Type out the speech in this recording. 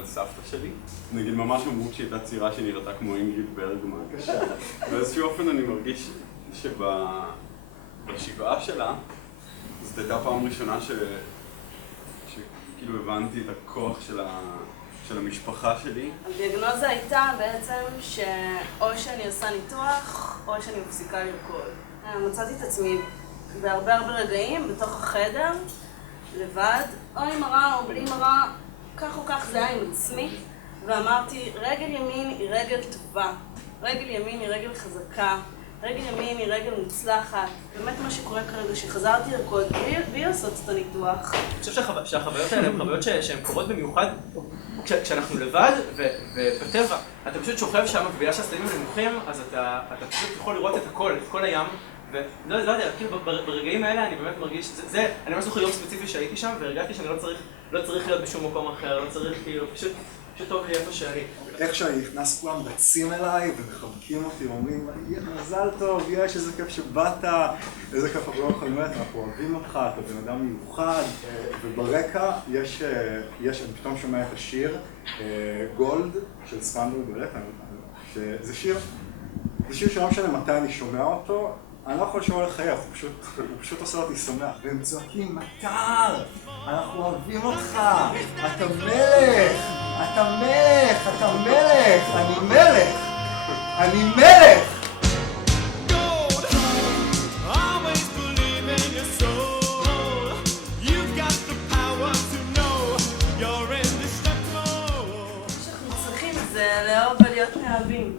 על סבתא שלי. נגיד ממש אמרו שהיא הייתה צעירה שנראתה כמו אינגריד ברגמן. באיזשהו אופן אני מרגיש שבשבעה שלה, זאת הייתה פעם ראשונה שכאילו הבנתי את הכוח של המשפחה שלי. הדיאגנוזה הייתה בעצם שאו שאני עושה ניתוח, או שאני מפסיקה לרקוד. מצאתי את עצמי בהרבה רגעים בתוך החדר, לבד, או עם מראה או בלי מראה, כך או כך זה היה עם עצמי, ואמרתי, רגל ימין היא רגל טובה, רגל ימין היא רגל חזקה, רגל ימין היא רגל מוצלחת. באמת מה שקורה כרגע, שחזרתי לרקוד בלי לעשות את הניתוח. אני חושב שהחוויות האלה הן חוויות שהן קורות במיוחד כשאנחנו לבד ובטבע. אתה פשוט שוכב שם, ובגלל שהסלעים נמוכים, אז אתה פשוט יכול לראות את הכל, את כל הים. ולא יודע, כאילו ברגעים האלה אני באמת מרגיש, אני ממש זוכר יום ספציפי שהייתי שם, והרגעתי שאני לא צריך להיות בשום מקום אחר, לא צריך כאילו, פשוט טוב לי איפה שאני. איך שאני נכנס, כולם רצים אליי ומחבקים אותי, אומרים, מזל טוב, יש איזה כיף שבאת, איזה כיף אנחנו לא יכולים להיות, אנחנו אוהבים אותך, אתה בן אדם מיוחד. וברקע אני פתאום שומע את השיר גולד של סקנדל בלט, שזה שיר שלא משנה מתי אני שומע אותו, אני לא יכול לשמוע לחייך, הוא פשוט עושה אותי שמח. והם צועקים, מטר, אנחנו אוהבים אותך, אתה מלך, אתה מלך, אתה מלך, אני מלך, אני מלך! מה שאנחנו צריכים זה לאהוב ולהיות מאהבים.